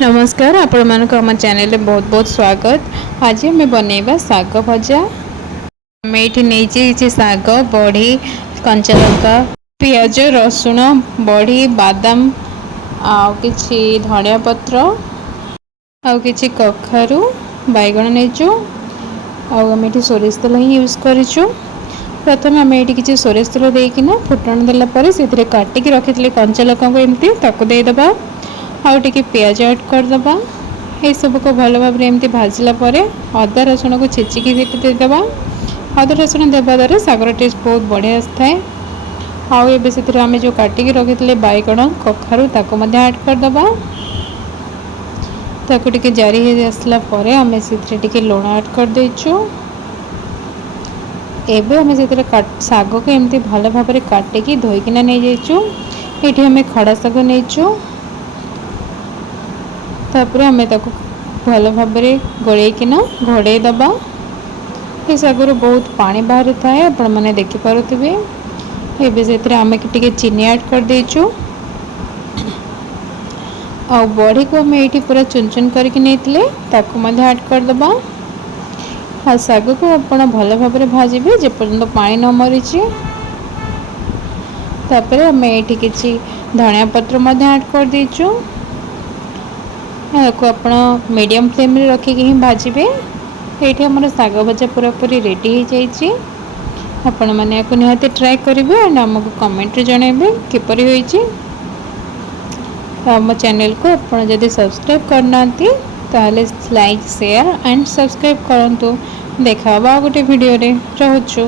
नमस्कार आपण मानक आम चैनल बहुत बहुत स्वागत। आज आम बनैबा साग भजा। आम ये नहीं साग बड़ी कंचा लंका पियाज रसुण बड़ी बादाम आउ कि धनिया पत्र आउ कि कखारू बैगण नहींचु आम ये सोरिष तेल ही यूज करूँ। प्रथम आम ये कि सोरिष तेल देकिना फुटण देला से काटिक रखी कंचा लंका को एमती देदेबा आउ टिके पियाज ऐड करदबा। ये सब को भल भाव एमती भाजला अदा रसुण को छेचिकी देदेबा। अदा रसुण देवा द्वारा सागर टेस्ट बहुत बढ़िया आए। आउ ए से आम जो काटिक रखी बैगण कखारू ऐड करदबा। ताकू टिके जारी आसला आम से लुण ऐड कर देचु। एबे आम से साग को एमती भल भाव काटिकी धोईकिना नहीं जाइचु। ये आम खड़ा साग नहींचु। तापर आम भल भाव गोलैकिना घोड़े दबा। ये सागर बहुत पानी बाहरी थाए आपण मैंने देखिपे। ये से आम टे चीनी ऐड कर देचु। आ बड़ी को आम ये पूरा चुन चुन करके ऐड करदबा। आ साग को आपण भल भाव भाजबे जेपर्यंत पानी न मरी। तापर आम ये किसी धनिया पत्र ऐड कर देचु। को आप मीडियम फ्लेम रे रखिकी ही भाजबे। ये आम साग भजा पूरा पूरी रेडी हो जाइए। आपण मैंने निहाती ट्राए करेंगे एंड आमको कमेंट रे जनइबे किपरि होइछि। आम चैनल को आप जदि सब्सक्राइब करना ताहले लाइक शेयर एंड सब्सक्राइब करंतु। देखा गोटे वीडियो रे रहूछु।